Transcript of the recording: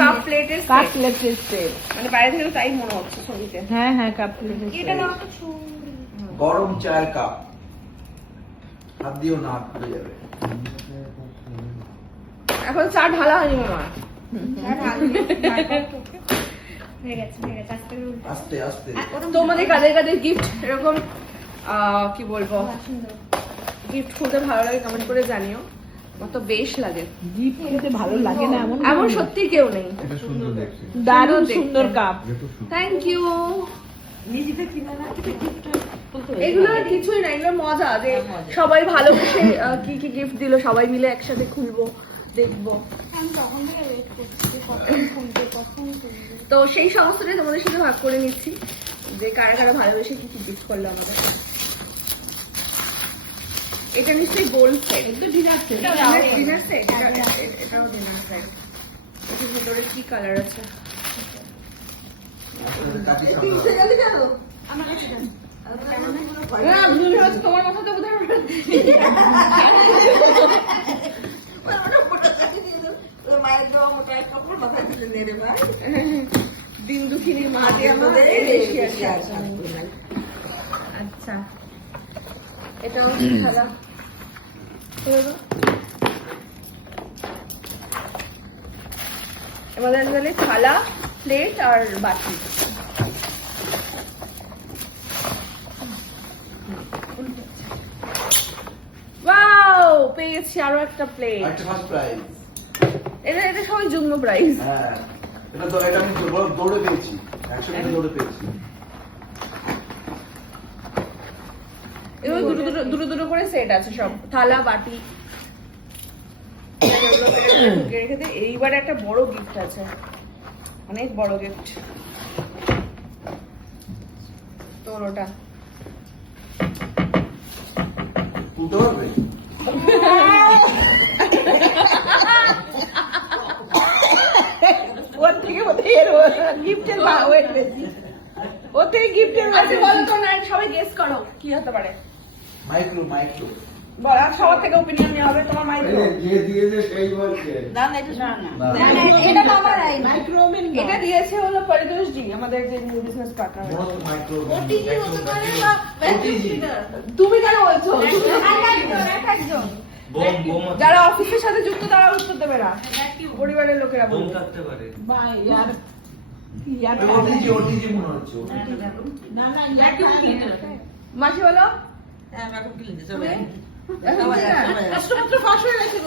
Cup প্লেটের set. মানে বাইরে থেকে তাই মনে হচ্ছে ছবিতে। হ্যাঁ হ্যাঁ, কাপ প্লেটের এটা সেট। না গরম চায়ের কাপ, হাত দিও না, হাত পুড়ে যাবে। এখন চা ঢালা হয়নি মামা। আস্তে আস্তে। তোমাদের কাদের কাদের গিফট এরকম কি বলবো গিফট খুলতে ভালো লাগে কমেন্ট করে জানিও। আমার তো বেশ লাগে গিফট খেতে ভালো লাগে না এমন এমন সত্যি কেউ নেই। এটা সুন্দর দেখতে। দারুণ দেখতে। সুন্দর কাপ। এটা সুন্দর। Thank you. নিজেতে কিনে না এগুলো আর কিছুই না, এগুলো মজা যে সবাই ভালোবেসে কি কি গিফট দিল সবাই মিলে একসাথে খুলবো দেখবো। তো সেই সমস্তটাই তোমাদের সাথে ভাগ করে নিচ্ছি যে কারা কারা ভালোবেসে কি কি গিফট করলো আমাদের। এটা নিশ্চয়ই গোল্ড সেট। তো ডিনার সেট। ডিনার সেট, এটাও ডিনার সেট। এটার ভিতরে কি কালার আছে? তোমার মাথাতে বোধহয় দিন দুঃখিনীর মা দিয়ে আমাদের বেশি আছে। আচ্ছা, এটাও খেলা। আমাদের তাহলে থালা, প্লেট আর বাটি। ওয়াও, পেয়েছি আরো একটা প্লেট। একটা ফার্স্ট প্রাইজ। এটা সবাই যুগ্ম প্রাইস। হ্যাঁ, এটা আমি দৌড়ে পেয়েছি, 100 মিটার দৌড়ে পেয়েছি। এগুলো দুটো দুটো করে সেট আছে সব, থালা বাটি। রেখে দে। এইবার একটা বড় গিফট আছে, অনেক বড় গিফট। তোর ওটা তুলতে পারবে? ওর থেকে গিফটের ওয়েট বেশি। ওর থেকে গিফটের আচ্ছা বলো তো না, সবাই গেস করো কি হতে পারে। মাইক্রো বল, আর সবার থেকে ওপিনিয়ন নেওয়া হবে। তোমার মাইক্রো, যে দিয়েছে সেই বলছে। না না, এটা না না। এটা তো আমার মাইক্রো ওভেন। এটা দিয়েছে হলো পরিতোষ জি, আমাদের যে new business partner. Micro OTG হতে পারে বা ওটিজি। তুমি কেন বলছো? একজন যারা অফিসের সাথে যুক্ত তারা উত্তর দেবে না, পরিবারের লোকেরা বলবে। বা ইয়ার ইয়ার ওটিজি মনে হচ্ছে। না না, ইয়ার মাসি বলো। কাস্টমার ফাঁস হয়ে গেছে।